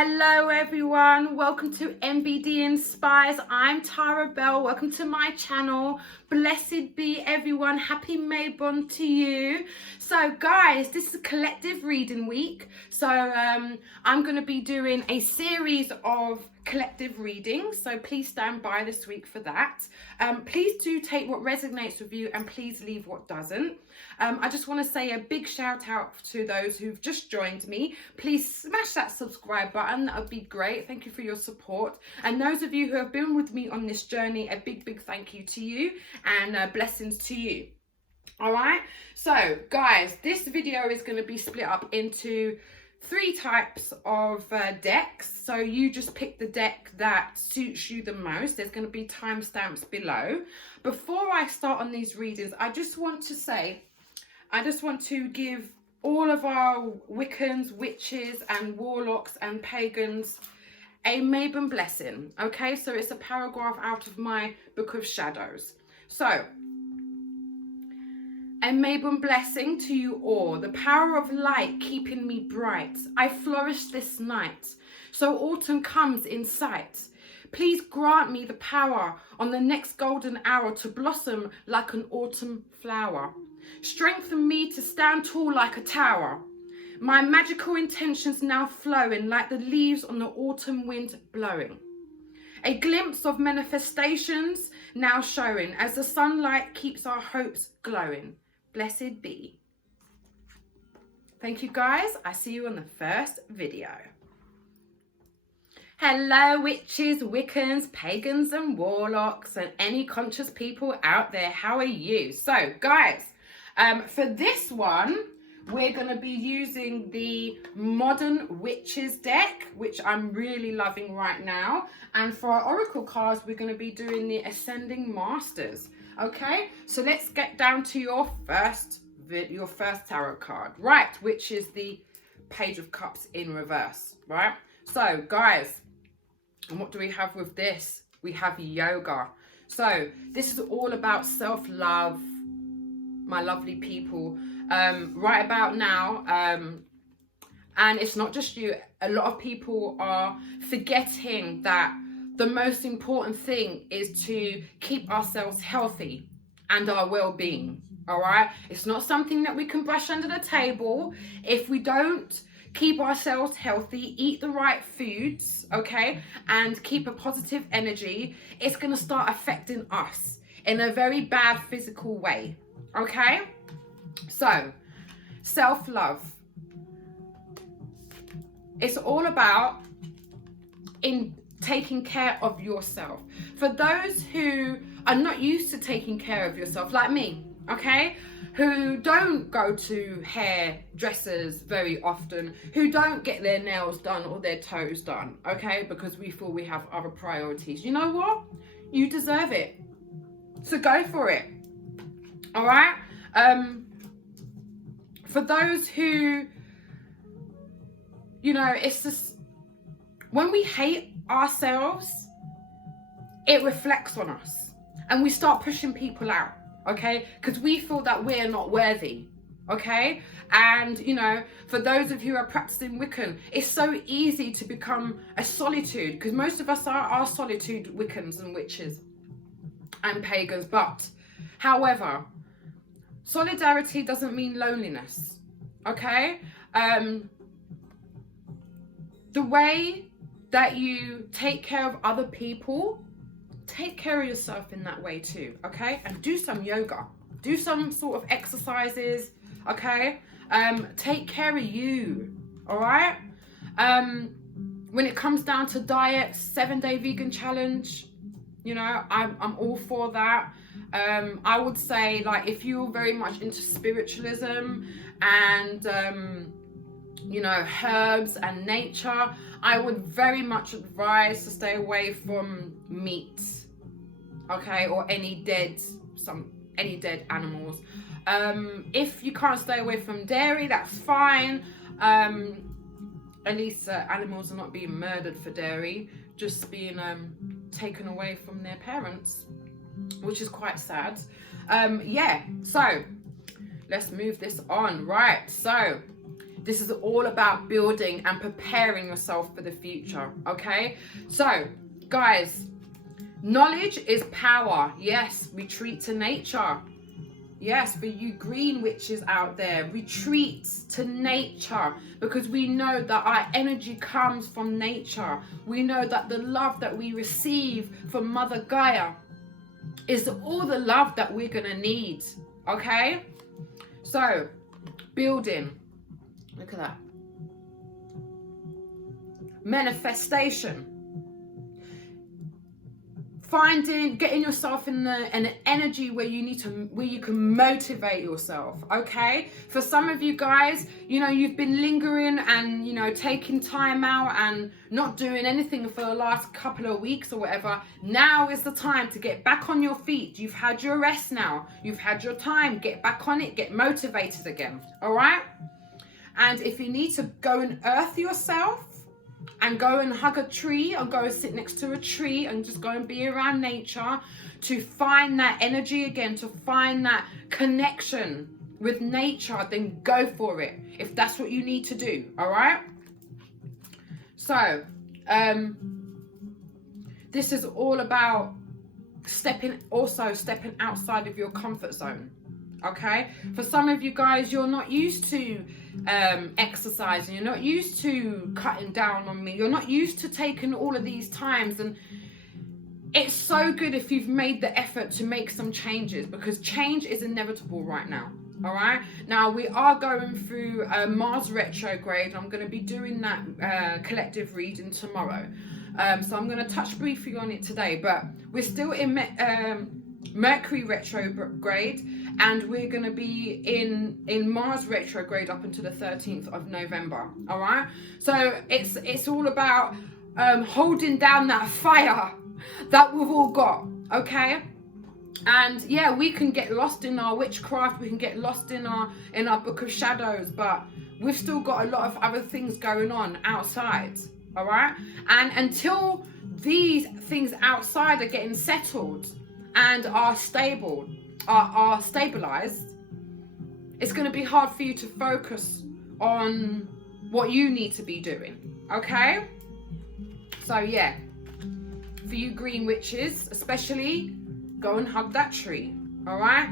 Hello everyone, welcome to MBD Inspires. I'm Tara Belle, welcome to my channel. Blessed be everyone, happy Mabon to you. So guys, this is a collective reading week. So I'm going to be doing a series of collective readings. So please stand by this week for that. Please do take what resonates with you and please leave what doesn't. I just want to say a big shout out to those who've just joined me. Please smash that subscribe button. That would be great. Thank you for your support. And those of you who have been with me on this journey, a big thank you to you and blessings to you. All right. So guys, this video is going to be split up into 3 types of decks. So you just pick the deck that suits you the most. There's going to be timestamps below. Before I start on these readings, I just want to give all of our Wiccans, witches and warlocks and pagans a Mabon blessing. Okay, so it's a paragraph out of my book of shadows. So, a Mabon blessing to you all, the power of light keeping me bright. I flourish this night, so autumn comes in sight. Please grant me the power on the next golden hour to blossom like an autumn flower. Strengthen me to stand tall like a tower. My magical intentions now flowing like the leaves on the autumn wind blowing. A glimpse of manifestations now showing as the sunlight keeps our hopes glowing. Blessed be. Thank you guys. I see you on the first video. Hello witches, Wiccans, pagans and warlocks and any conscious people out there. How are you? So guys, for this one, we're going to be using the Modern Witches deck, which I'm really loving right now. And for our Oracle cards, we're going to be doing the Ascending Masters. Okay, so let's get down to your first tarot card, right, which is the Page of Cups in reverse, right? So guys, and what do we have with this? We have yoga. So this is all about self-love, my lovely people, right about now. And it's not just you. A lot of people are forgetting that the most important thing is to keep ourselves healthy and our well-being. All right. It's not something that we can brush under the table. If we don't keep ourselves healthy, eat the right foods, okay, and keep a positive energy, it's going to start affecting us in a very bad physical way. Okay, so self-love, it's all about in taking care of yourself. For those who are not used to taking care of yourself, like me, okay, who don't go to hairdressers very often, who don't get their nails done or their toes done, okay, because we feel we have other priorities, you know what, you deserve it, so go for it. All right. For those who, you know, it's just when we hate ourselves, it reflects on us and we start pushing people out, okay, because we feel that we're not worthy, okay. And you know, for those of you who are practicing Wiccan, it's so easy to become a solitude, because most of us are solitude Wiccans and witches and pagans. But however, solidarity doesn't mean loneliness, okay? The way that you take care of other people, take care of yourself in that way too, okay? And do some yoga, do some sort of exercises, okay? Take care of you, all right? When it comes down to diet, 7-day vegan challenge, you know, I'm all for that. I would say, like, if you're very much into spiritualism and you know, herbs and nature, I would very much advise to stay away from meat, okay, or any dead animals. If you can't stay away from dairy, that's fine. At least animals are not being murdered for dairy, just being taken away from their parents, which is quite sad. Yeah, so let's move this on. Right, so This is all about building and preparing yourself for the future, okay? So, guys, knowledge is power. Yes, retreat to nature. Yes, for you green witches out there, retreat to nature, because we know that our energy comes from nature. We know that the love that we receive from Mother Gaia is all the love that we're going to need, okay? So, building. Look at that. Manifestation. Getting yourself in an energy where you can motivate yourself, okay? For some of you guys, you know, you've been lingering and, you know, taking time out and not doing anything for the last couple of weeks or whatever. Now is the time to get back on your feet. You've had your rest now. You've had your time. Get back on it. Get motivated again, all right? And if you need to go and earth yourself, and go and hug a tree, or go and sit next to a tree and just go and be around nature to find that energy again, to find that connection with nature, then go for it if that's what you need to do, all right? So this is all about stepping outside of your comfort zone, okay? For some of you guys, you're not used to exercising, you're not used to cutting down on me, you're not used to taking all of these times, and it's so good if you've made the effort to make some changes, because change is inevitable right now, all right? Now we are going through Mars retrograde. I'm going to be doing that collective reading tomorrow, so I'm going to touch briefly on it today, but we're still in Mercury retrograde, and we're going to be in Mars retrograde up until the 13th of November, all right? So it's all about holding down that fire that we've all got, okay? And yeah, we can get lost in our witchcraft, we can get lost in our book of shadows, but we've still got a lot of other things going on outside, all right? And until these things outside are getting settled and are stable, are stabilized, it's going to be hard for you to focus on what you need to be doing, okay? So yeah, for you green witches especially, go and hug that tree, all right?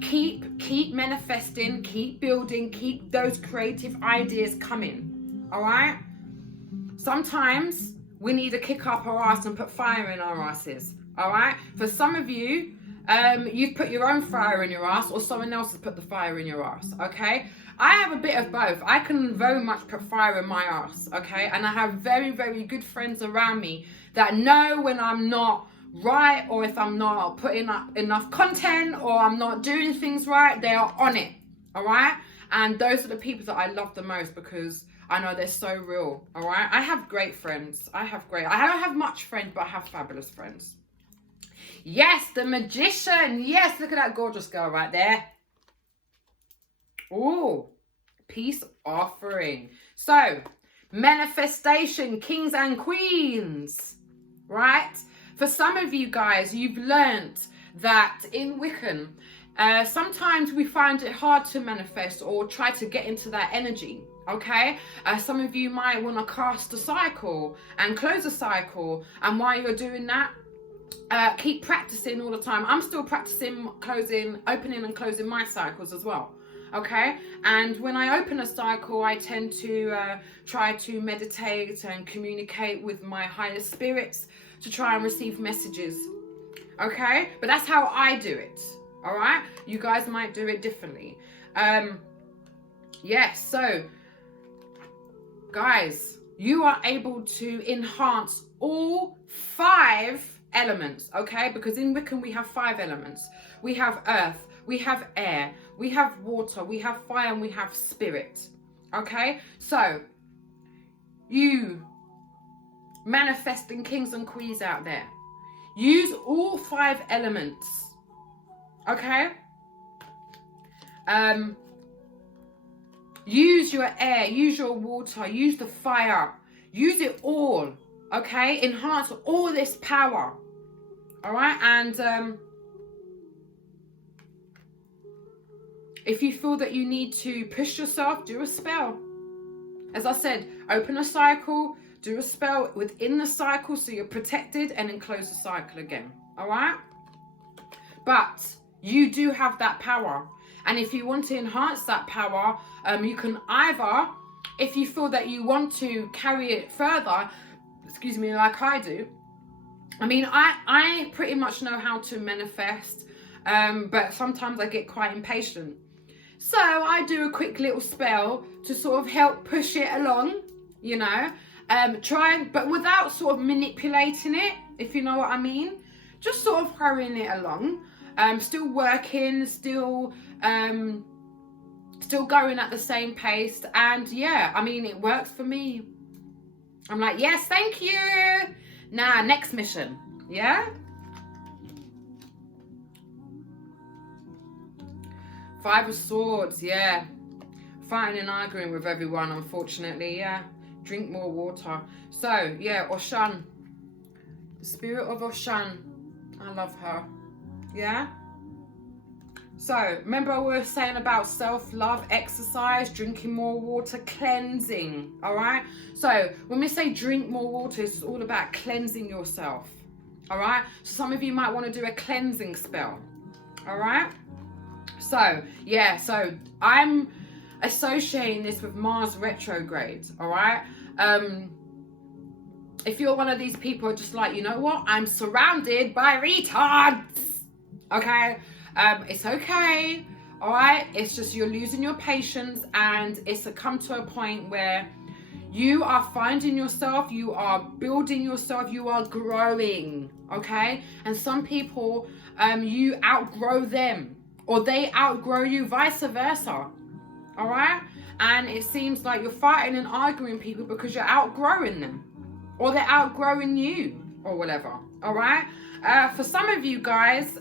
Keep manifesting, keep building, keep those creative ideas coming, all right? Sometimes we need to kick up our ass and put fire in our asses, all right? For some of you, you've put your own fire in your ass, or someone else has put the fire in your ass, okay? I have a bit of both. I can very much put fire in my ass, okay? And I have very, very good friends around me that know when I'm not right, or if I'm not putting up enough content, or I'm not doing things right. They are on it, all right? And those are the people that I love the most, because I know they're so real, all right? I have great friends. I don't have much friends, but I have fabulous friends. Yes, the magician. Yes, look at that gorgeous girl right there. Oh, peace offering. So, manifestation, kings and queens, right? For some of you guys, you've learned that in Wiccan, sometimes we find it hard to manifest or try to get into that energy, okay? Some of you might want to cast a cycle and close a cycle, and while you're doing that, keep practicing all the time. I'm still practicing opening and closing my cycles as well, okay? And when I open a cycle, I tend to try to meditate and communicate with my higher spirits to try and receive messages, okay? But that's how I do it, all right? You guys might do it differently. Yes, so guys, you are able to enhance all 5 elements, okay? Because in Wiccan we have 5 elements. We have earth, we have air, we have water, we have fire, and we have spirit, okay? So you manifesting kings and queens out there, use all 5 elements, okay? Use your air, use your water, use the fire, use it all, okay? Enhance all this power, all right? And If you feel that you need to push yourself, do a spell. As I said, open a cycle, do a spell within the cycle so you're protected, and then close the cycle again. All right? But you do have that power. And if you want to enhance that power, you can either, if you feel that you want to carry it further, excuse me, like I do. I mean, I pretty much know how to manifest, but sometimes I get quite impatient. So I do a quick little spell to sort of help push it along, you know, but without sort of manipulating it, if you know what I mean. Just sort of hurrying it along, still working, still going at the same pace. And yeah, I mean, it works for me. I'm like, yes, thank you. Now, next mission, yeah? Five of Swords, yeah. Fighting and arguing with everyone, unfortunately, yeah. Drink more water. So, yeah, Oshan. The spirit of Oshan. I love her, yeah? So, remember we were saying about self-love, exercise, drinking more water, cleansing, all right? So, when we say drink more water, it's all about cleansing yourself, all right? So some of you might want to do a cleansing spell, all right? So, yeah, so I'm associating this with Mars retrograde, all right? If you're one of these people who are just like, you know what? I'm surrounded by retards, okay? It's okay, all right? It's just you're losing your patience, and it's come to a point where you are finding yourself, you are building yourself, you are growing, okay? And some people, you outgrow them, or they outgrow you, vice versa, all right? And it seems like you're fighting and arguing people because you're outgrowing them, or they're outgrowing you, or whatever, all right? For some of you guys,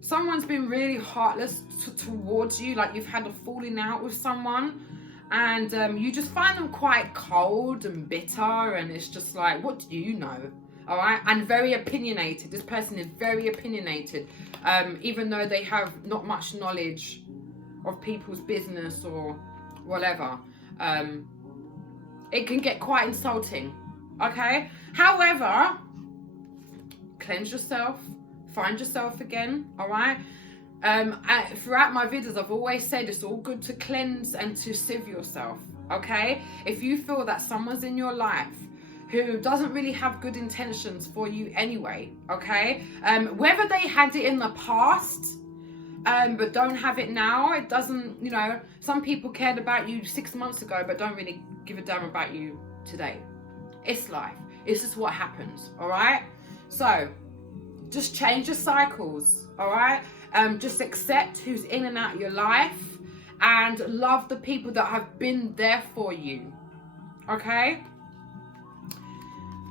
someone's been really heartless towards you, like you've had a falling out with someone, and you just find them quite cold and bitter, and it's just like, what do you know? All right? And very opinionated. This person is very opinionated, even though they have not much knowledge of people's business or whatever. It can get quite insulting, okay? However, cleanse yourself, find yourself again, all right? Throughout my videos, I've always said it's all good to cleanse and to sieve yourself, okay? If you feel that someone's in your life who doesn't really have good intentions for you anyway, okay? Whether they had it in the past, but don't have it now, it doesn't, you know, some people cared about you 6 months ago, but don't really give a damn about you today. It's life. It's just what happens, all right? So, just change your cycles, all right? Just accept who's in and out of your life, and love the people that have been there for you, okay?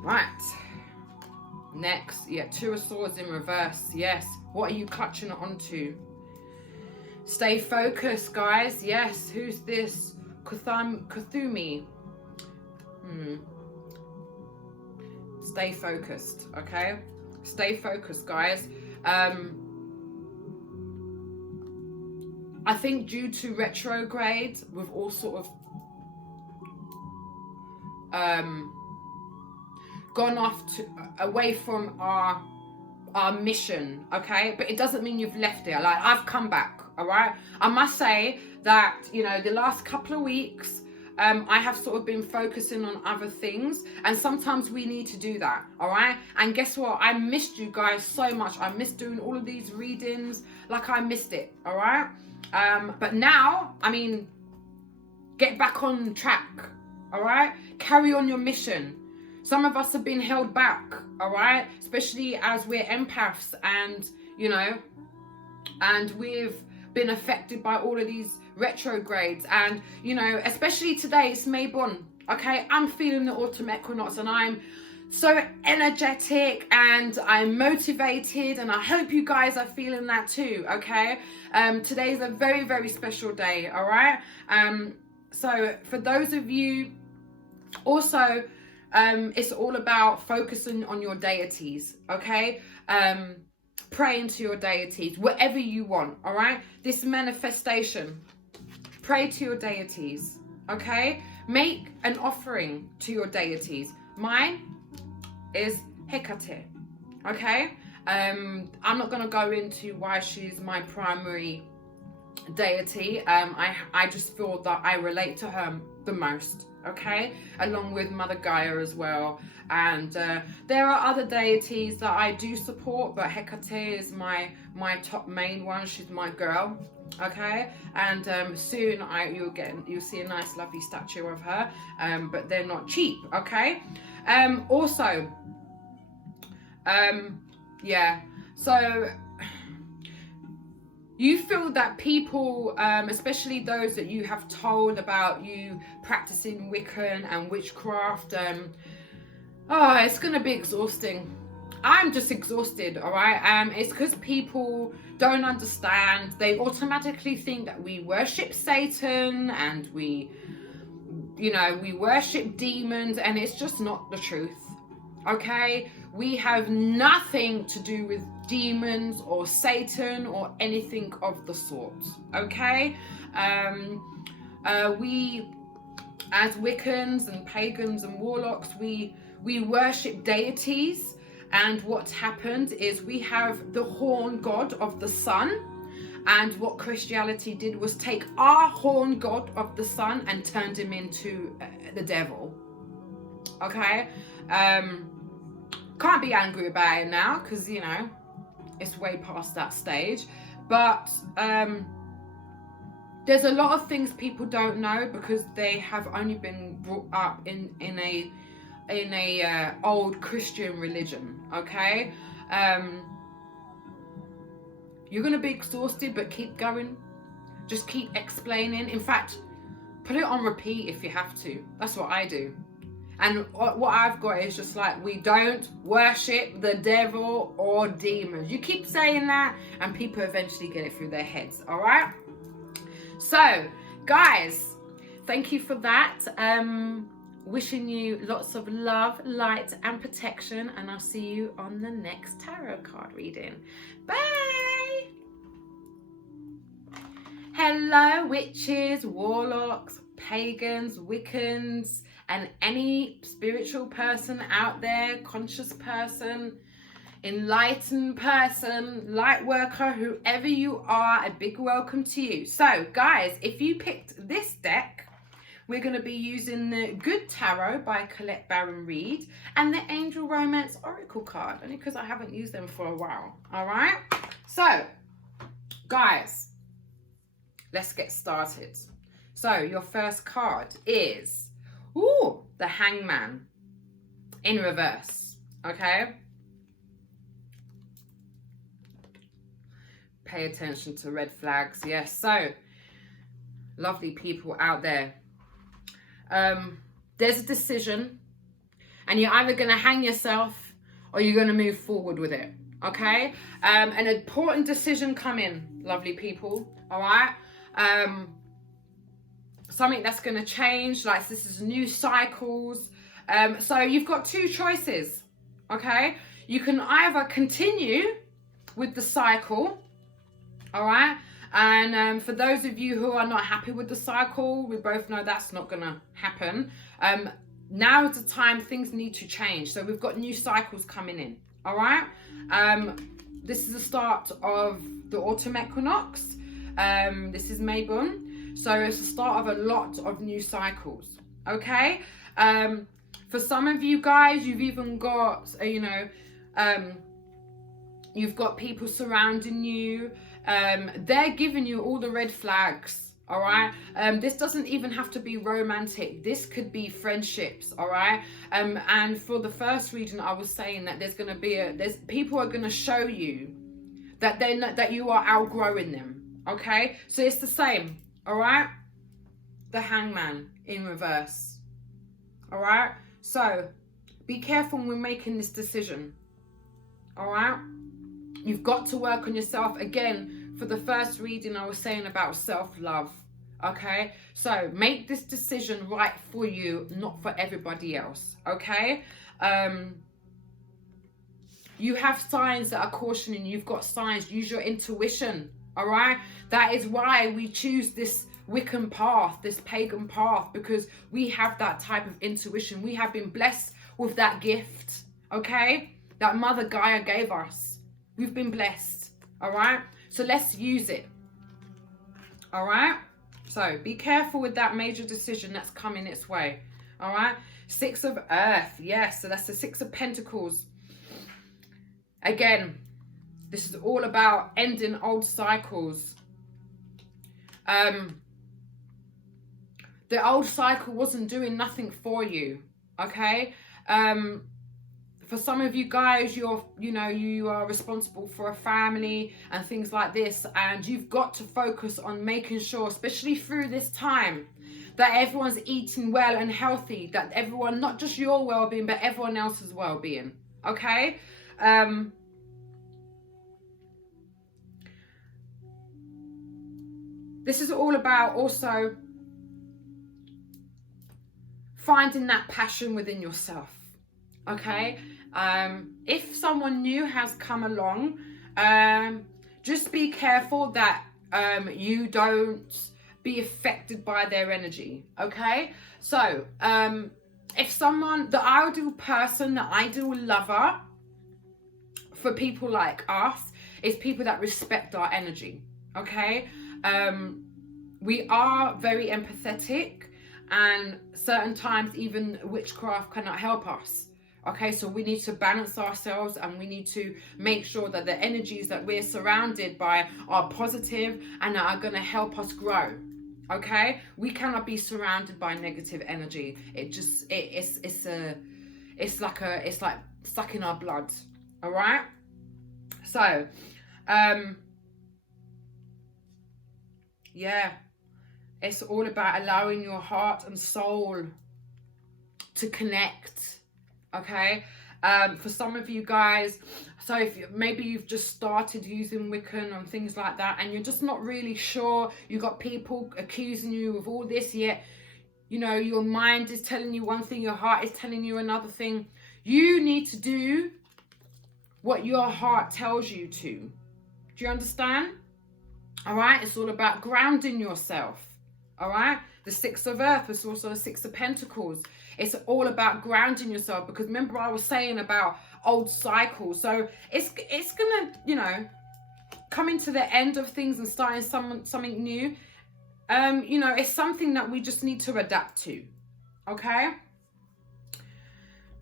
Right. Next, yeah, Two of Swords in reverse, yes. What are you clutching onto? Stay focused, guys, yes. Who's this? Kuthumi. Stay focused, okay? Stay focused, guys. I think due to retrograde, we've all sort of gone off away from our mission, okay? But it doesn't mean you've left it. Like, I've come back, all right? I must say that, you know, the last couple of weeks, I have sort of been focusing on other things, and sometimes we need to do that, all right? And guess what? I missed you guys so much. I missed doing all of these readings, like I missed it, all right? But now, I mean, get back on track, all right? Carry on your mission. Some of us have been held back, all right? Especially as we're empaths, and, you know, and we've been affected by all of these retrogrades, and, you know, especially today, it's Mabon, okay? I'm feeling the autumn equinox, and I'm so energetic, and I'm motivated, and I hope you guys are feeling that too, okay? Today's a very, very special day, all right? So for those of you also it's all about focusing on your deities, okay? Praying to your deities, whatever you want, all right? This manifestation, pray to your deities, okay? Make an offering to your deities. Mine is Hecate, okay? I'm not going to go into why she's my primary deity. I just feel that I relate to her the most, okay, along with Mother Gaia as well. And there are other deities that I do support, but Hecate is my top main one. She's my girl, okay. And soon you'll see a nice lovely statue of her, but they're not cheap, okay. Also yeah, so you feel that people, especially those that you have told about you practicing Wiccan and witchcraft, it's going to be exhausting. I'm just exhausted, all right? It's because people don't understand. They automatically think that we worship Satan and we worship demons, and it's just not the truth, okay? We have nothing to do with demons or Satan or anything of the sort, okay? We, as Wiccans and Pagans and Warlocks, we worship deities, and what happened is we have the horn god of the sun, and what Christianity did was take our horn god of the sun and turned him into the devil, okay? Can't be angry about it now because, it's way past that stage. But there's a lot of things people don't know because they have only been brought up in a old Christian religion, okay? You're going to be exhausted, but keep going. Just keep explaining. In fact, put it on repeat if you have to. That's what I do. And what I've got is just like, we don't worship the devil or demons. You keep saying that and people eventually get it through their heads, all right? So, guys, thank you for that. Wishing you lots of love, light, and protection. And I'll see you on the next tarot card reading. Bye! Hello, witches, warlocks, pagans, Wiccans, and any spiritual person out there, conscious person, enlightened person, light worker, whoever you are, a big welcome to you. So, guys, if you picked this deck, we're going to be using the Good Tarot by Colette Baron Reid and the Angel Romance Oracle card, only because I haven't used them for a while, all right? So, guys, let's get started. So, your first card is the Hangman in reverse, okay? Pay attention to red flags, yes. So, lovely people out there, there's a decision, and you're either going to hang yourself or you're going to move forward with it, okay? An important decision coming, lovely people, all right? Something that's going to change, like this is new cycles. So you've got two choices, okay? You can either continue with the cycle, all right? And for those of you who are not happy with the cycle, we both know that's not going to happen. Now is the time things need to change. So we've got new cycles coming in, all right? This is the start of the autumn equinox. This is Mabon. So it's the start of a lot of new cycles, okay? For some of you guys, you've even got, you've got people surrounding you. They're giving you all the red flags, all right? This doesn't even have to be romantic. This could be friendships, all right? And for the first reading, I was saying that there's going to be people are going to show you that that you are outgrowing them, okay? So it's the same. All right, the Hangman in reverse. All right, so be careful when making this decision. All right, you've got to work on yourself. Again, for the first reading, I was saying about self-love. Okay, so make this decision right for you, not for everybody else. Okay, you have signs that are cautioning. You've got signs. Use your intuition. All right, that is why we choose this Wiccan path, this pagan path, because we have that type of intuition. We have been blessed with that gift. Okay, that Mother Gaia gave us. We've been blessed. All right, so let's use it. All right, so be careful with that major decision that's coming its way. All right, Six of Earth. Yes, so that's the Six of Pentacles. Again, this is all about ending old cycles. The old cycle wasn't doing nothing for you. Okay, for some of you guys, you are responsible for a family and things like this, and you've got to focus on making sure, especially through this time, that everyone's eating well and healthy, that everyone, not just your well-being, but everyone else's well-being. Okay, this is all about also finding that passion within yourself. Okay, if someone new has come along, just be careful that you don't be affected by their energy. Okay, so if someone, the ideal person, the ideal lover for people like us is people that respect our energy. Okay, we are very empathetic, and certain times even witchcraft cannot help us. Okay, so we need to balance ourselves, and we need to make sure that the energies that we're surrounded by are positive and are going to help us grow. Okay, we cannot be surrounded by negative energy. It's like stuck in our blood. All right, so yeah, it's all about allowing your heart and soul to connect. Okay, for some of you guys, so if maybe you've just started using Wiccan and things like that, and you're just not really sure, you got people accusing you of all this, yet your mind is telling you one thing, your heart is telling you another thing. You need to do what your heart tells you to. Do you understand? All right, it's all about grounding yourself. All right, the Six of Earth is also the Six of Pentacles. It's all about grounding yourself, because remember I was saying about old cycles. So it's gonna coming to the end of things and starting something new. It's something that we just need to adapt to. Okay,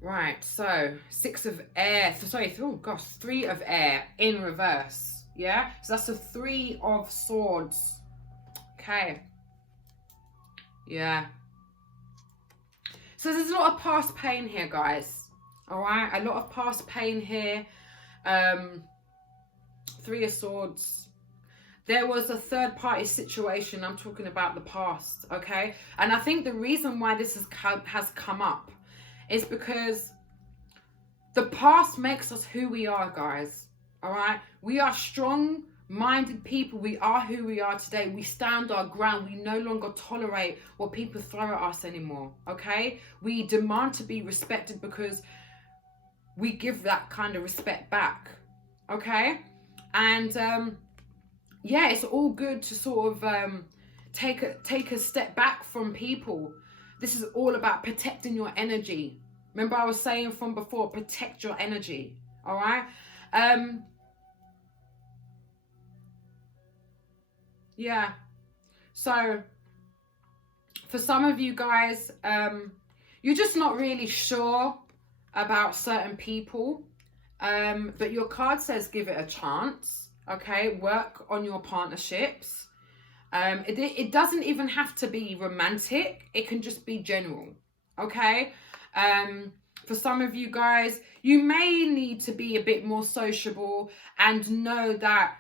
right, so Six of Air, sorry, oh gosh, Three of Air in reverse. Yeah, so that's a Three of Swords. Okay, yeah, so there's a lot of past pain here, guys. All right, a lot of past pain here. Three of Swords. There was a third party situation. I'm talking about the past. Okay, and I think the reason why this has come up is because the past makes us who we are, guys. All right, we are strong-minded people. We are who we are today. We stand our ground. We no longer tolerate what people throw at us anymore. Okay, we demand to be respected because we give that kind of respect back. Okay, and yeah, it's all good to sort of take a step back from people. This is all about protecting your energy. Remember I was saying from before, protect your energy. All right. Yeah, so for some of you guys, you're just not really sure about certain people, but your card says give it a chance. Okay, work on your partnerships. It doesn't even have to be romantic. It can just be general. Okay, for some of you guys, you may need to be a bit more sociable and know that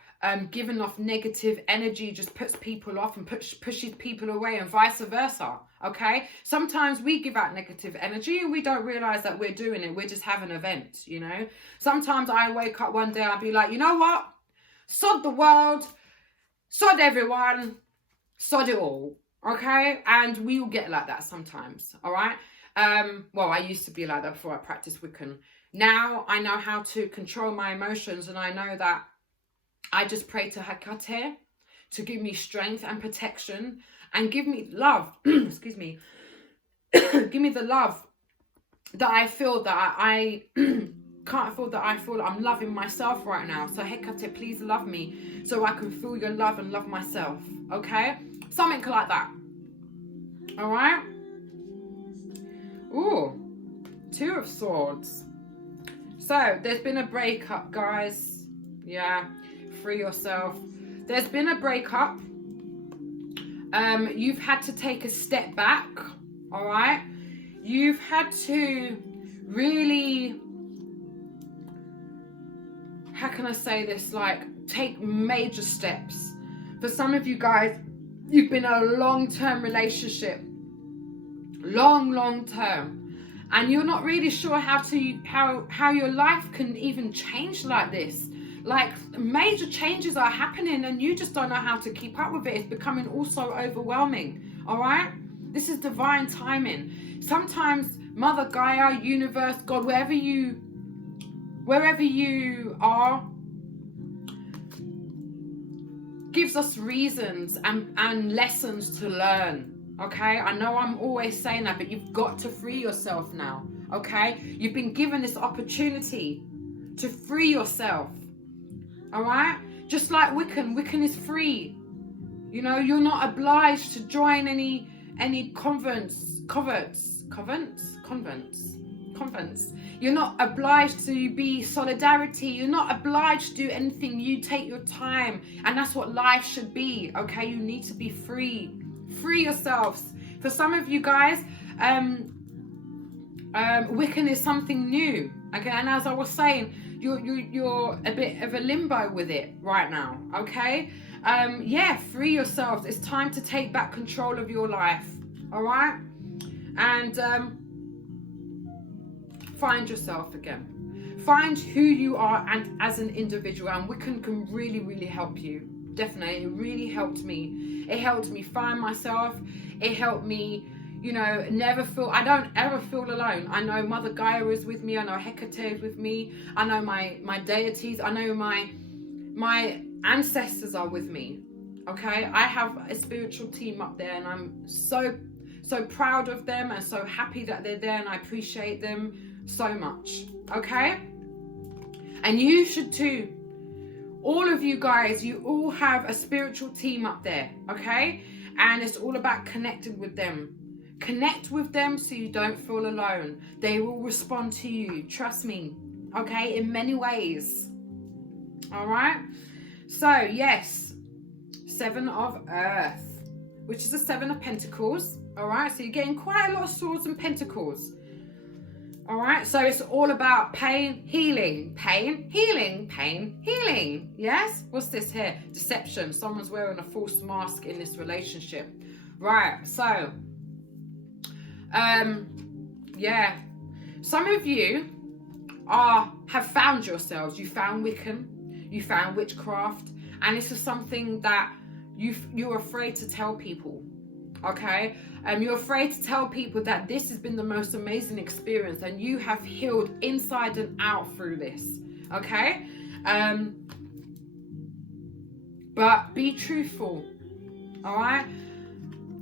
giving off negative energy just puts people off and pushes people away, and vice versa. Okay, sometimes we give out negative energy and we don't realize that we're doing it. We're just having an event. Sometimes I wake up one day, I'll be like, you know what, sod the world, sod everyone, sod it all. Okay, and we all get like that sometimes. All right. Well, I used to be like that before I practiced Wiccan. Now I know how to control my emotions, and I know that I just pray to Hecate to give me strength and protection and give me love. Excuse me. Give me the love that I feel that I can't feel, that I feel I'm loving myself right now. So Hecate, please love me so I can feel your love and love myself. Okay? Something like that. All right? Ooh, 2 of Swords. So there's been a breakup, guys. Yeah, free yourself. There's been a breakup. You've had to take a step back. All right? You've had to really, how can I say this, like take major steps. For some of you guys, you've been in a long-term relationship, long term, and you're not really sure how your life can even change like this. Like major changes are happening and you just don't know how to keep up with it. It's becoming also overwhelming. All right, this is divine timing. Sometimes Mother Gaia, universe, God, wherever you are, gives us reasons and lessons to learn. Okay, I know I'm always saying that, but you've got to free yourself now. Okay, you've been given this opportunity to free yourself. All right, just like Wiccan is free. You know, you're not obliged to join any convents. You're not obliged to be solidarity. You're not obliged to do anything. You take your time, and that's what life should be. Okay, you need to be free. Free yourselves. For some of you guys, Wiccan is something new. Okay, and as I was saying, you're a bit of a limbo with it right now. Okay, yeah, free yourselves. It's time to take back control of your life. All right, and find yourself again. Find who you are and as an individual, and Wiccan can really help you. Definitely, it really helped me. It helped me find myself. It helped me, you know, I don't ever feel alone. I know Mother Gaia is with me. I know Hecate is with me. I know my deities. I know my ancestors are with me. Okay, I have a spiritual team up there, and I'm so proud of them and so happy that they're there, and I appreciate them so much. Okay, and you should too. All of you guys, you all have a spiritual team up there. Okay, and it's all about connecting with them. Connect with them so you don't feel alone. They will respond to you, trust me. Okay, in many ways. All right, so yes, 7 of Earth, which is the 7 of Pentacles. All right, so you're getting quite a lot of Swords and Pentacles. All right, so it's all about pain, healing, pain, healing, pain, healing. Yes, what's this here? Deception. Someone's wearing a false mask in this relationship. Right, so yeah, some of you have found yourselves. You found Wiccan, you found witchcraft, and this is something that you're afraid to tell people. Okay, you're afraid to tell people that this has been the most amazing experience, and you have healed inside and out through this. Okay, but be truthful. All right,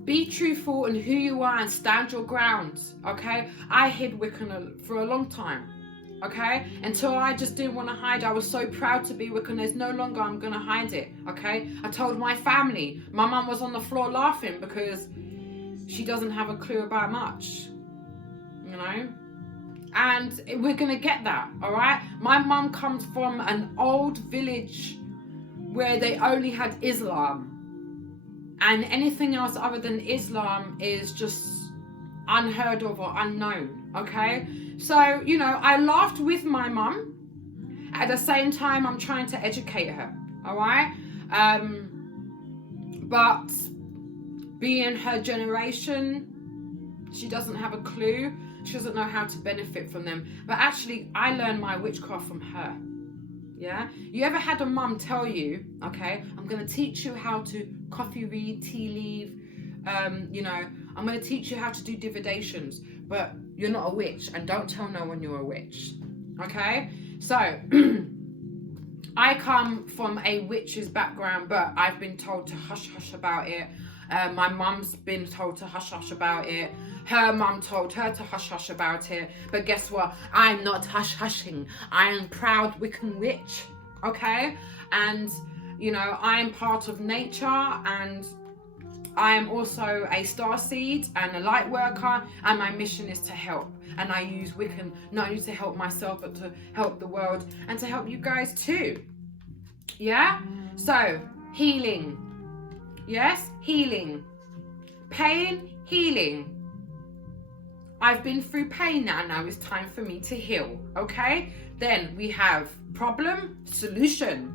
be truthful in who you are and stand your ground. Okay, I hid Wiccan for a long time. Okay, until I just didn't want to hide. I was so proud to be Wiccan. There's no longer I'm gonna hide it. Okay, I told my family. My mum was on the floor laughing because she doesn't have a clue about much, you know, and we're gonna get that. All right, my mum comes from an old village where they only had Islam, and anything else other than Islam is just unheard of or unknown. Okay, so you know, I laughed with my mum. At the same time, I'm trying to educate her. All right, but being her generation, she doesn't have a clue. She doesn't know how to benefit from them. But actually, I learned my witchcraft from her. Yeah, you ever had a mum tell you, okay, I'm going to teach you how to coffee read, tea leaf, you know, I'm going to teach you how to do divinations, but you're not a witch, and don't tell no one you're a witch. Okay? So, I come from a witch's background, but I've been told to hush hush about it. My mum's been told to hush hush about it. Her mum told her to hush hush about it. But guess what? I'm not hush hushing. I am proud Wiccan witch. Okay? And, you know, I am part of nature, and I am also a starseed and a light worker, and my mission is to help. And I use Wiccan not only to help myself, but to help the world and to help you guys too. Yeah? So, healing. Yes? Healing. Pain, healing. I've been through pain now. Now it's time for me to heal. Okay? Then we have problem, solution.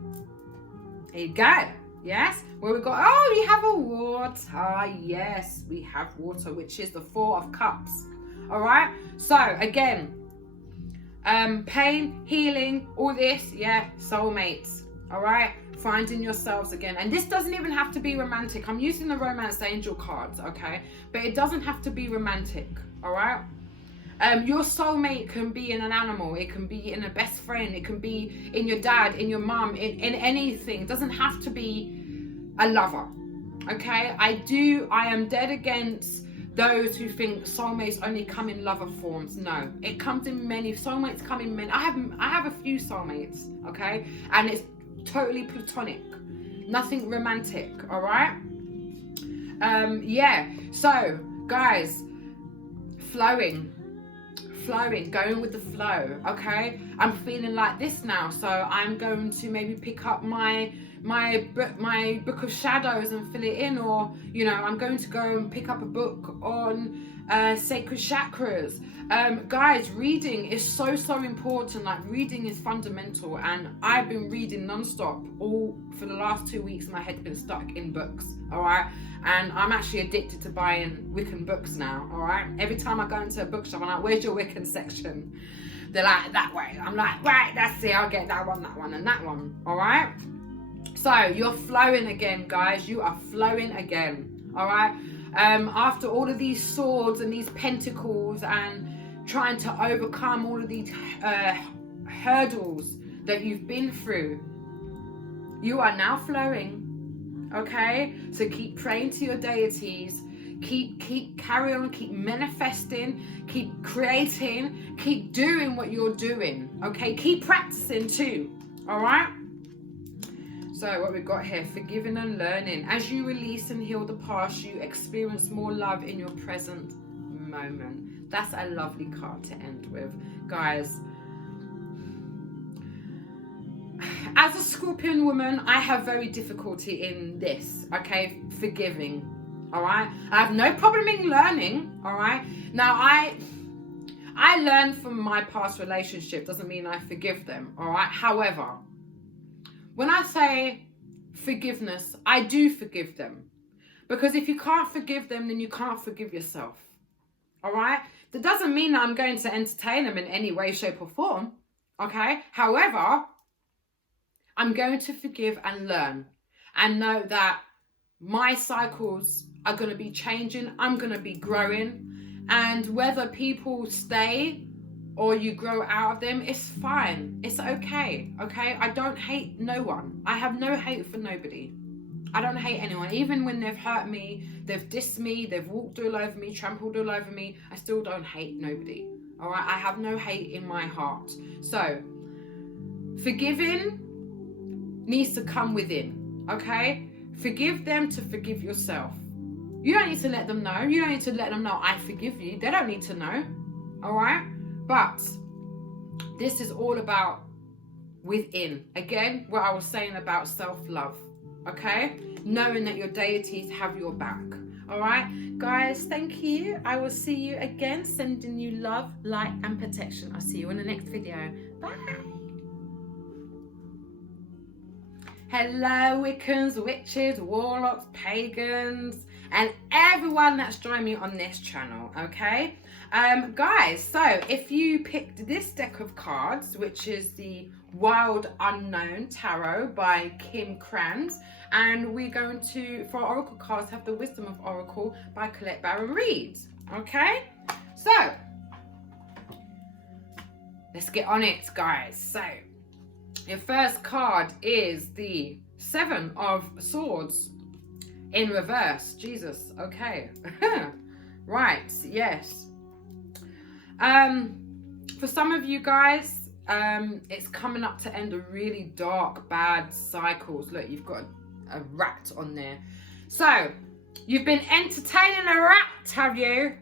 There you go. Yes? Where we got, oh, we have a water. Yes, we have water, which is the Four of Cups. All right? So, again, pain, healing, all this, yeah, soulmates. All right? Finding yourselves again. And this doesn't even have to be romantic. I'm using the romance angel cards, okay? But it doesn't have to be romantic, all right? Your soulmate can be in an animal. It can be in a best friend. It can be in your dad, in your mum, in anything. It doesn't have to be a lover, okay? I am dead against those who think soulmates only come in lover forms. No, it comes in many. Soulmates come in many. I have a few soulmates, okay? And it's totally platonic, nothing romantic, all right? Yeah, so guys, flowing, going with the flow, okay? I'm feeling like this now, so I'm going to maybe pick up my book of shadows and fill it in, or, you know, I'm going to go and pick up a book on sacred chakras. Guys, reading is so important. Like, reading is fundamental, and I've been reading non-stop all for the last 2 weeks. My head's been stuck in books, all right? And I'm actually addicted to buying Wiccan books now, all right? Every time I go into a bookshop, I'm like, where's your Wiccan section? They're like, that way. I'm like, right, that's it, I'll get that one, and that one, all right? So you're flowing again, guys. You are flowing again, all right? After all of these swords and these pentacles and trying to overcome all of these hurdles that you've been through, you are now flowing, okay? So keep praying to your deities. Carry on, keep manifesting, keep creating, keep doing what you're doing, okay? Keep practicing too, all right? So what we've got here, forgiving and learning. As you release and heal the past, you experience more love in your present moment. That's a lovely card to end with, guys. As a Scorpion woman, I have very difficulty in this, okay? Forgiving, all right? I have no problem in learning, all right? Now, I learned from my past relationship, doesn't mean I forgive them, all right? However, when I say forgiveness, I do forgive them. Because if you can't forgive them, then you can't forgive yourself. All right? That doesn't mean that I'm going to entertain them in any way, shape, or form. Okay? However, I'm going to forgive and learn. And know that my cycles are going to be changing. I'm going to be growing. And whether people stay or you grow out of them, it's fine. It's okay, okay? I don't hate no one. I have no hate for nobody. I don't hate anyone. Even when they've hurt me, they've dissed me, they've walked all over me, trampled all over me, I still don't hate nobody, all right? I have no hate in my heart. So, forgiving needs to come within, okay? Forgive them to forgive yourself. You don't need to let them know. You don't need to let them know, I forgive you. They don't need to know, all right? But this is all about within. Again, what I was saying about self-love, okay? Knowing that your deities have your back, all right? Guys, thank you. I will see you again, sending you love, light, and protection. I'll see you in the next video. Bye. Hello, Wiccans, witches, warlocks, pagans, and everyone that's joined me on this channel, okay? Guys, so if you picked this deck of cards, which is the Wild Unknown Tarot by Kim Kranz, And we're going to, for our Oracle cards, have the Wisdom of Oracle by Colette Baron Reid. Okay? So, let's get on it, guys. So, your first card is the Seven of Swords in reverse. Jesus, okay. Right, yes. For some of you guys, it's coming up to end a really dark, bad cycles. Look, you've got a rat on there. So, you've been entertaining a rat, have you?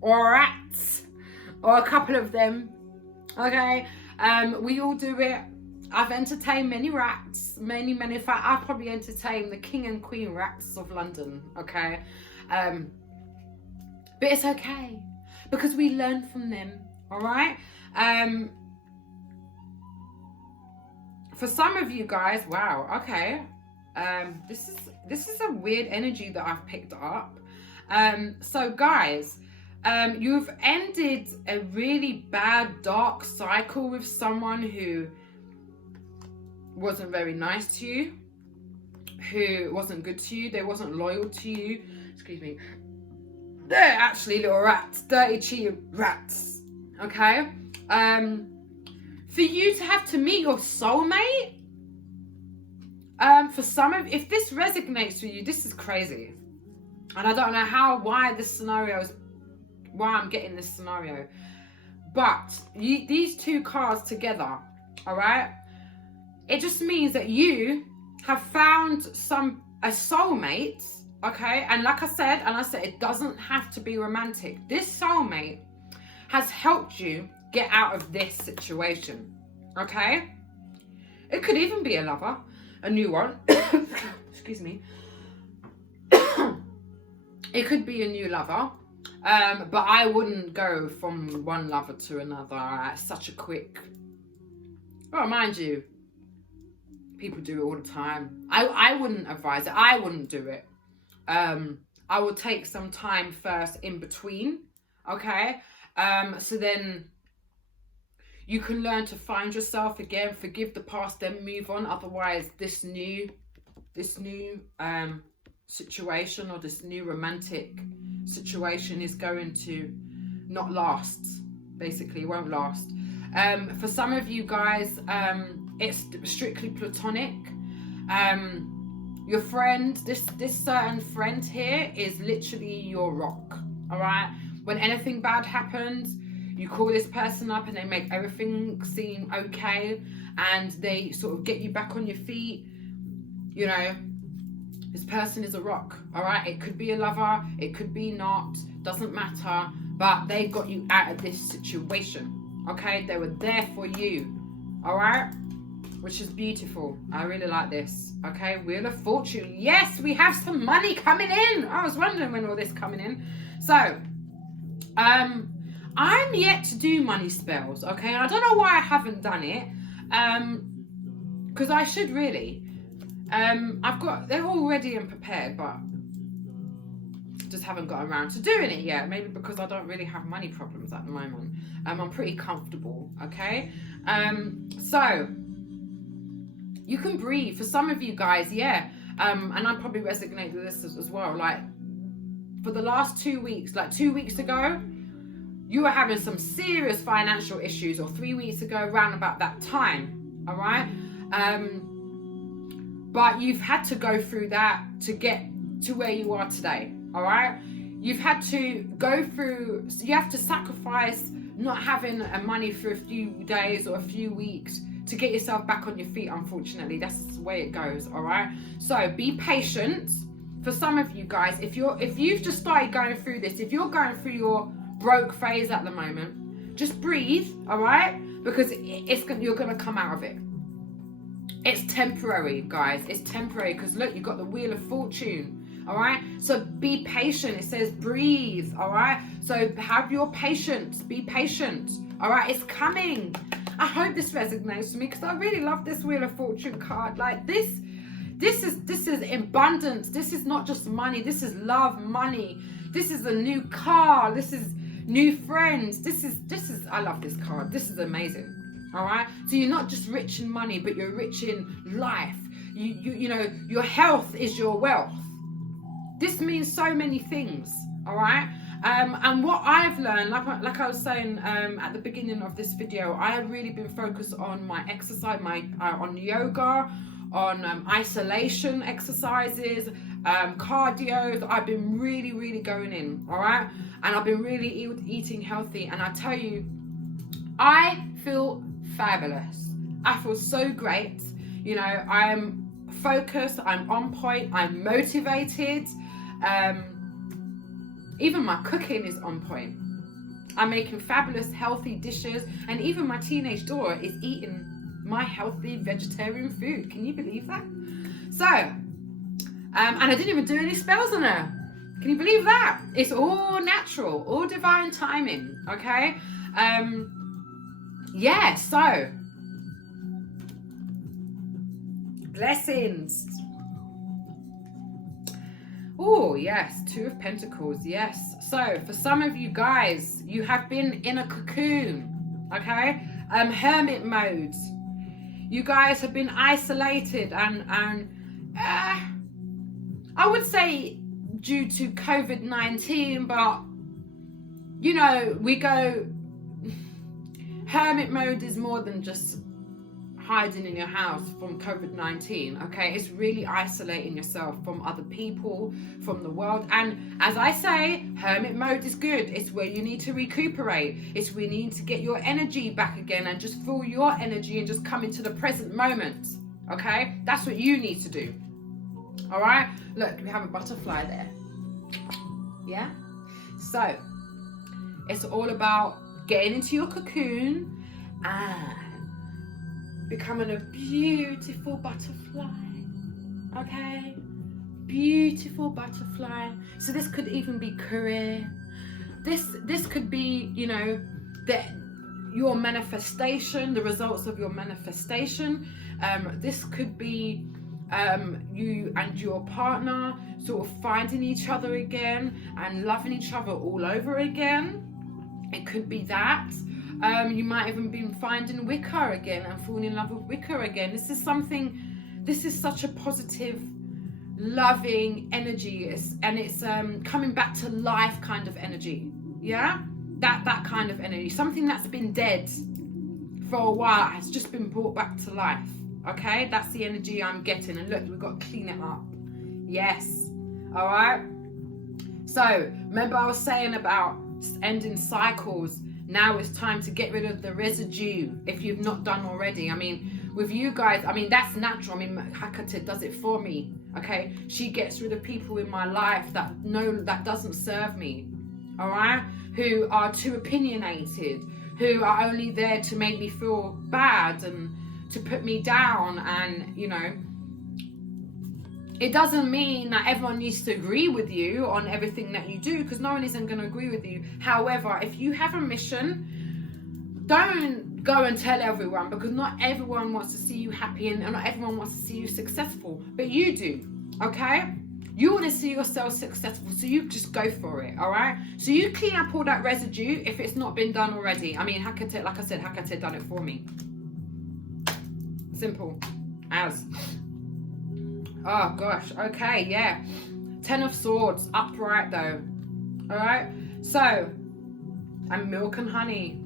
Or rats. Or a couple of them. Okay? We all do it. I've entertained many rats. Many. In fact, I've probably entertained the King and Queen rats of London. Okay? But it's okay. Because we learn from them. Alright? For some of you guys, wow, okay. This is a weird energy that I've picked up. So guys, you've ended a really bad, dark cycle with someone who wasn't very nice to you, who wasn't good to you, they wasn't loyal to you. Excuse me. They're actually little rats, dirty, cheaty rats. Okay? For you to have to meet your soulmate, for some of, if this resonates with you, this is crazy. And I don't know why I'm getting this scenario. But these two cards together, all right? It just means that you have found a soulmate, okay? And like I said, it doesn't have to be romantic. This soulmate has helped you get out of this situation, okay? It could even be a lover, a new one. Excuse me. It could be a new lover, but I wouldn't go from one lover to another at such a quick. Well, mind you, people do it all the time. I wouldn't advise it. I wouldn't do it. I will take some time first in between, okay? So then you can learn to find yourself again, forgive the past, then move on. Otherwise, this new situation or this new romantic situation is going to not last. Basically, won't last. For some of you guys, it's strictly platonic. Your friend, this certain friend here is literally your rock. All right. When anything bad happens, you call this person up and they make everything seem okay, and they sort of get you back on your feet. You know, this person is a rock. All right. It could be a lover. It could be not. Doesn't matter. But they got you out of this situation. Okay. They were there for you. All right. Which is beautiful. I really like this. Okay. Wheel of Fortune. Yes, we have some money coming in. I was wondering when all this coming in. So, I'm yet to do money spells, okay? I don't know why I haven't done it, because I should really. They're all ready and prepared, but just haven't got around to doing it yet. Maybe because I don't really have money problems at the moment. I'm pretty comfortable, okay? So, you can breathe. For some of you guys, yeah, and I probably resonate with this as well, like, for the last 2 weeks, like 2 weeks ago, you were having some serious financial issues, or 3 weeks ago, around about that time, all right? But you've had to go through that to get to where you are today, all right? You've had to go through, so you have to sacrifice not having money for a few days or a few weeks to get yourself back on your feet, unfortunately. That's the way it goes, all right? So be patient. For some of you guys, if you've just started going through this, if you're going through your broke phase at the moment, just breathe, all right? Because you're gonna come out of it. It's temporary, guys. It's temporary because look, you've got the Wheel of Fortune, all right? So be patient. It says breathe, all right? So have your patience. Be patient, all right? It's coming. I hope this resonates with me because I really love this Wheel of Fortune card. Like this is abundance. This is not just money. This is love, money. This is a new car. This is new friends. This is I love this card. This is amazing. All right. So you're not just rich in money, but you're rich in life. you know, your health is your wealth. This means so many things, all right? And what I've learned, like I was saying at the beginning of this video, I have really been focused on my exercise, on yoga, on isolation exercises, cardio. I've been really going in, all right? And I've been really eating healthy. And I tell you, I feel fabulous. I feel so great. You know, I'm focused, I'm on point, I'm motivated. Even my cooking is on point. I'm making fabulous healthy dishes, and even my teenage daughter is eating my healthy vegetarian food. Can you believe that? So, and I didn't even do any spells on her. Can you believe that? It's all natural, all divine timing, okay? Yeah, so, blessings. Oh, yes, Two of Pentacles, yes. So, for some of you guys, you have been in a cocoon, okay? Hermit mode. You guys have been isolated and I would say due to COVID-19, but, you know, we go, hermit mode is more than just hiding in your house from COVID-19, okay? It's really isolating yourself from other people, from the world. And as I say, hermit mode is good. It's where you need to recuperate. It's where you need to get your energy back again and just feel your energy and just come into the present moment, okay? That's what you need to do, all right? Look, we have a butterfly there, yeah? So, it's all about getting into your cocoon and becoming a beautiful butterfly, okay? Beautiful butterfly. So this could even be career. This could be, you know, your manifestation, the results of your manifestation. This could be you and your partner sort of finding each other again and loving each other all over again. It could be that. You might even be finding Wicca again and falling in love with Wicca again. This is such a positive, loving energy. It's coming back to life kind of energy. Yeah? That kind of energy. Something that's been dead for a while has just been brought back to life. Okay? That's the energy I'm getting. And look, we've got to clean it up. Yes. All right? So, remember I was saying about ending cycles. Now it's time to get rid of the residue if you've not done already. I mean, with you guys, I mean, that's natural. I mean, Hecate does it for me, okay? She gets rid of people in my life that doesn't serve me, all right? Who are too opinionated, who are only there to make me feel bad and to put me down. And, you know, it doesn't mean that everyone needs to agree with you on everything that you do, because no one isn't going to agree with you. However, if you have a mission, don't go and tell everyone, because not everyone wants to see you happy and not everyone wants to see you successful, but you do, okay? You want to see yourself successful, so you just go for it, all right? So you clean up all that residue if it's not been done already. I mean, Hecate, like I said, Hecate done it for me. Simple as. Oh gosh, okay, yeah. 10 of Swords, upright though. Alright, so, and milk and honey.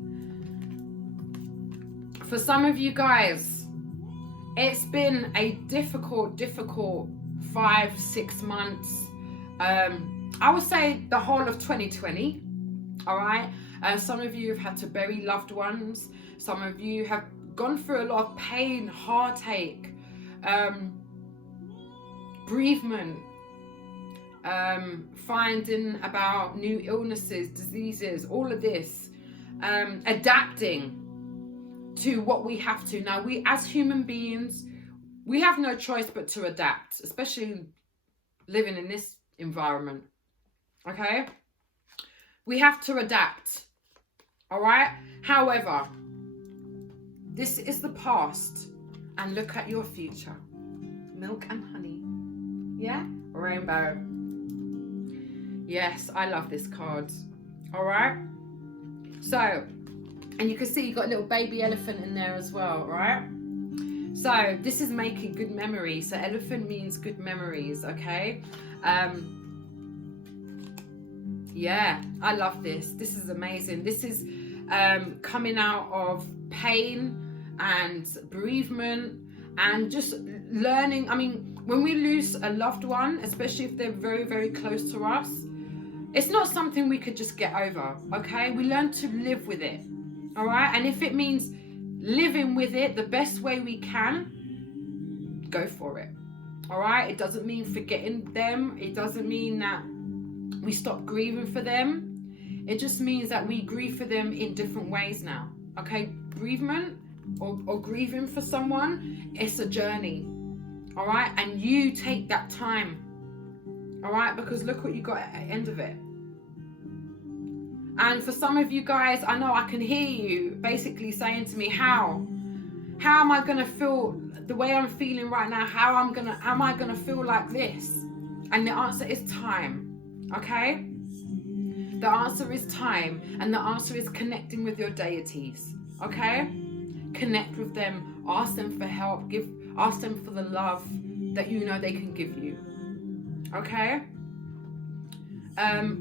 For some of you guys, it's been a difficult 5-6 months. I would say the whole of 2020, alright? Some of you have had to bury loved ones. Some of you have gone through a lot of pain, heartache, bereavement, finding about new illnesses, diseases, all of this, adapting to what we have to. Now, we as human beings, we have no choice but to adapt, especially living in this environment, okay? We have to adapt, all right? However, this is the past, and look at your future. Milk and honey. Yeah? Rainbow. Yes, I love this card. All right? So, and you can see you've got a little baby elephant in there as well, right? So So this is making good memories. So elephant means good memories, okay? Yeah, I love this. This is amazing. This is coming out of pain and bereavement and just learning. I mean, when we lose a loved one, especially if they're very, very close to us, it's not something we could just get over, okay? We learn to live with it, all right? And if it means living with it the best way we can, go for it, all right? It doesn't mean forgetting them. It doesn't mean that we stop grieving for them. It just means that we grieve for them in different ways now, okay? Bereavement or grieving for someone, it's a journey, all right? And you take that time, all right? Because look what you got at the end of it. And for some of you guys, I know I can hear you basically saying to me, how am I gonna feel the way I'm feeling right now? Am I gonna feel like this? And the answer is time, okay? The answer is time, and the answer is connecting with your deities, okay? Connect with them, ask them for help, ask them for the love that you know they can give you, okay?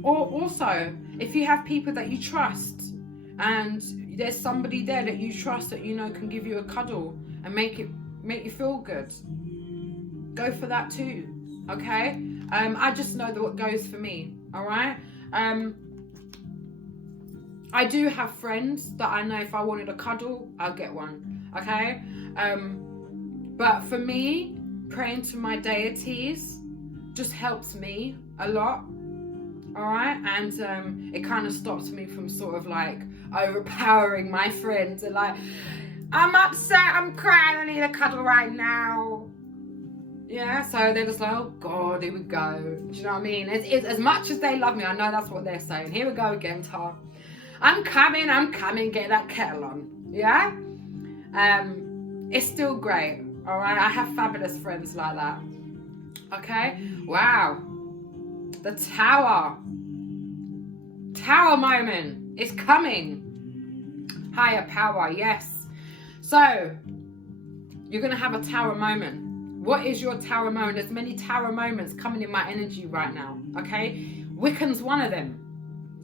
Or also, if you have people that you trust and there's somebody there that you trust that you know can give you a cuddle and make you feel good, go for that too, okay? I just know that what goes for me, all right? I do have friends that I know if I wanted a cuddle, I'll get one, okay? But for me, praying to my deities just helps me a lot. All right, and it kind of stops me from sort of like overpowering my friends and like, I'm upset, I'm crying, I need a cuddle right now. Yeah, so they're just like, oh God, here we go. Do you know what I mean? It's as much as they love me, I know that's what they're saying. Here we go again, Tara. I'm coming, get that kettle on. Yeah? It's still great, all right? I have fabulous friends like that. Okay? Wow. The Tower moment is coming. Higher power, yes. So you're gonna have a Tower moment. What is your Tower moment? There's many Tower moments coming in my energy right now, okay? Wiccan's one of them.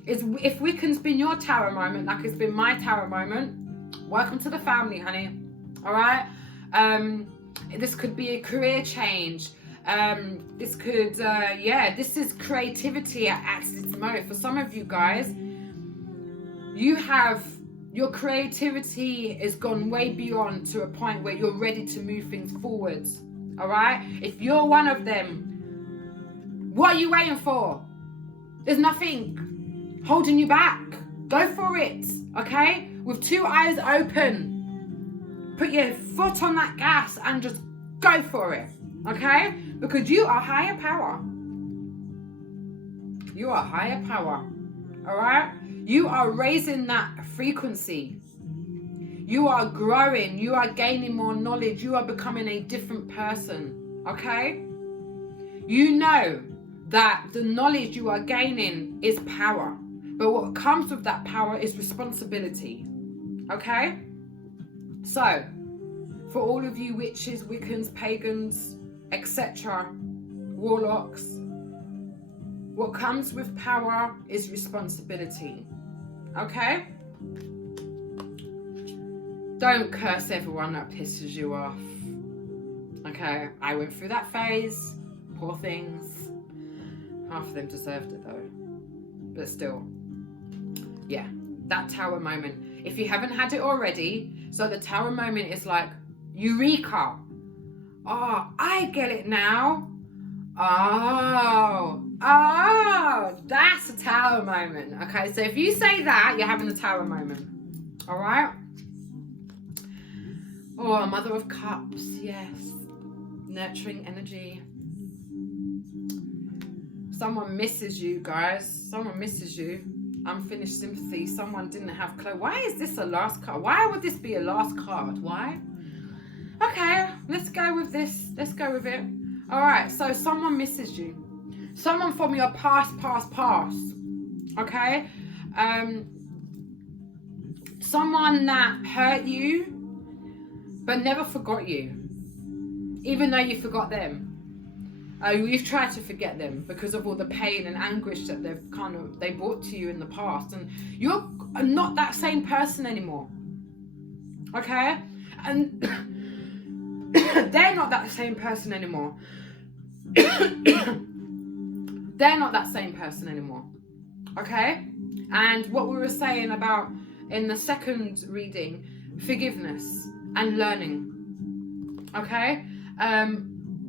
If Wiccan's been your Tower moment, like it's been my Tower moment, welcome to the family, honey. All right? This could be a career change. This could, this is creativity at its most. For some of you guys, your creativity has gone way beyond to a point where you're ready to move things forwards. All right? If you're one of them, what are you waiting for? There's nothing holding you back. Go for it, okay? With two eyes open. Put your foot on that gas and just go for it, okay? Because you are higher power. You are higher power, all right? You are raising that frequency. You are growing. You are gaining more knowledge. You are becoming a different person, okay? You know that the knowledge you are gaining is power. But what comes with that power is responsibility, okay? So, for all of you witches, Wiccans, Pagans, etc., Warlocks, what comes with power is responsibility, okay? Don't curse everyone that pisses you off, okay? I went through that phase, poor things. Half of them deserved it though, but still, yeah, that Tower moment. If you haven't had it already, so the Tower moment is like, Eureka! Oh, I get it now. Oh, that's a Tower moment. Okay, so if you say that, you're having a Tower moment. All right? Oh, Mother of Cups, yes. Nurturing energy. Someone misses you, guys. Someone misses you. Unfinished sympathy. Someone didn't have clothes. Why is this a last card? Why would this be a last card? Why? Okay, let's go with this. Let's go with it. All right, so someone misses you. Someone from your past. Okay? Someone that hurt you, but never forgot you. even though you forgot them. You've tried to forget them because of all the pain and anguish that they brought to you in the past, and you're not that same person anymore. Okay? And they're not that same person anymore. They're not that same person anymore. Okay? And what we were saying about in the second reading, forgiveness and learning. Okay?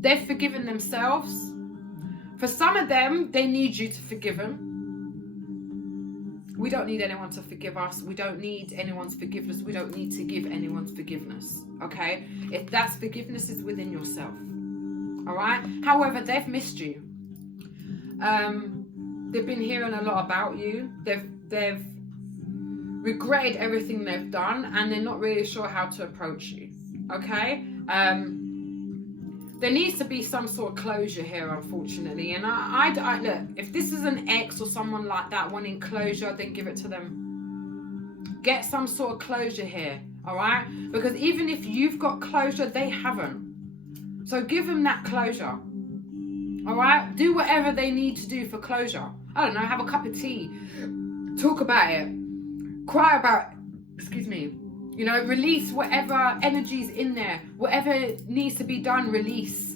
They've forgiven themselves. For some of them, they need you to forgive them. We don't need anyone to forgive us. We don't need anyone's forgiveness. We don't need to give anyone's forgiveness. Okay? If that's forgiveness is within yourself. Alright? However, they've missed you. They've been hearing a lot about you. They've regretted everything they've done, and they're not really sure how to approach you. Okay? There needs to be some sort of closure here, unfortunately. And I look, if this is an ex or someone like that wanting closure, then give it to them. Get some sort of closure here, all right? Because even if you've got closure, they haven't. So give them that closure, all right? Do whatever they need to do for closure. I don't know, have a cup of tea. Talk about it. Cry about it. Excuse me. You know, release whatever energy's in there. Whatever needs to be done, release.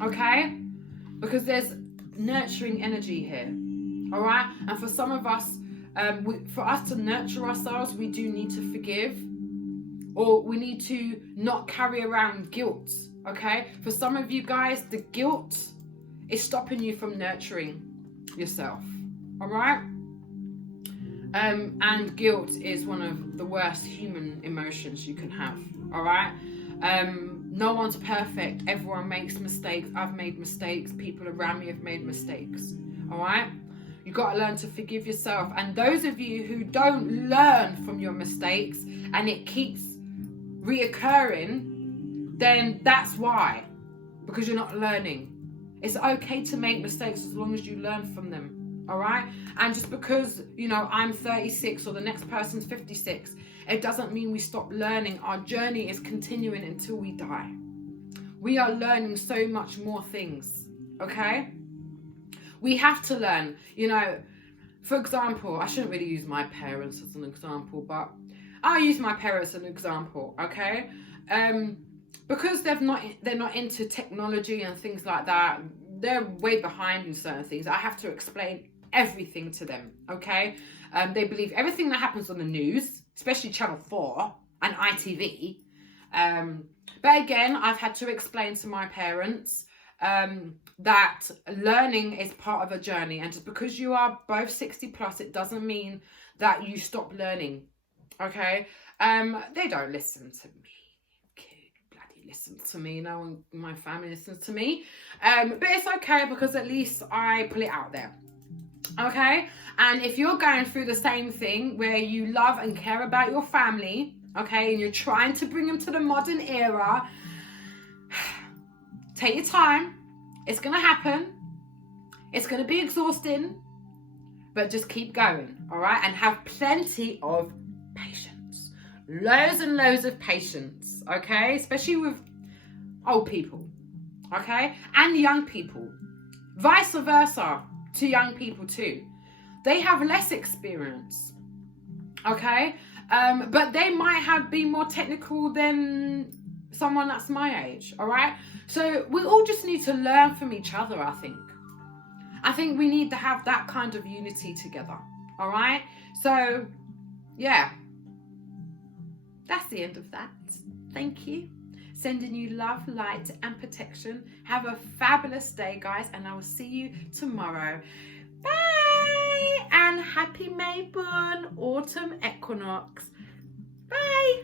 Okay? Because there's nurturing energy here. Alright? And for some of us, for us to nurture ourselves, we do need to forgive. Or we need to not carry around guilt. Okay? For some of you guys, the guilt is stopping you from nurturing yourself. Alright? And guilt is one of the worst human emotions you can have. All right. No one's perfect. Everyone makes mistakes. I've made mistakes. People around me have made mistakes. All right. You got to learn to forgive yourself. And those of you who don't learn from your mistakes and it keeps reoccurring, then that's why. Because you're not learning. It's okay to make mistakes as long as you learn from them. All right? And just because, you know, I'm 36 or the next person's 56, it doesn't mean we stop learning. Our journey is continuing until we die. We are learning so much more things. Okay? We have to learn. You know, for example, I shouldn't really use my parents as an example, but I'll use my parents as an example. Okay? Because they're not into technology and things like that. They're way behind in certain things. I have to explain everything to them, okay? They believe everything that happens on the news, especially Channel 4 and ITV. But again, I've had to explain to my parents that learning is part of a journey. And just because you are both 60 plus, it doesn't mean that you stop learning, okay? They don't listen to me. Listen to me, no one in my family listens to me, but it's okay because at least I put it out there. Okay? And if you're going through the same thing where you love and care about your family, okay, and you're trying to bring them to the modern era, take your time. It's gonna happen. It's gonna be exhausting, but just keep going, all right? And have plenty of patience. Loads and loads of patience, okay? Especially with old people, okay? And young people. Vice versa to young people too. They have less experience, okay? But they might be more technical than someone that's my age, all right? So we all just need to learn from each other, I think. I think we need to have that kind of unity together, all right? So, yeah. That's the end of that. Thank you. Sending you love, light, and protection. Have a fabulous day, guys, and I will see you tomorrow. Bye! And happy Mabon autumn equinox. Bye!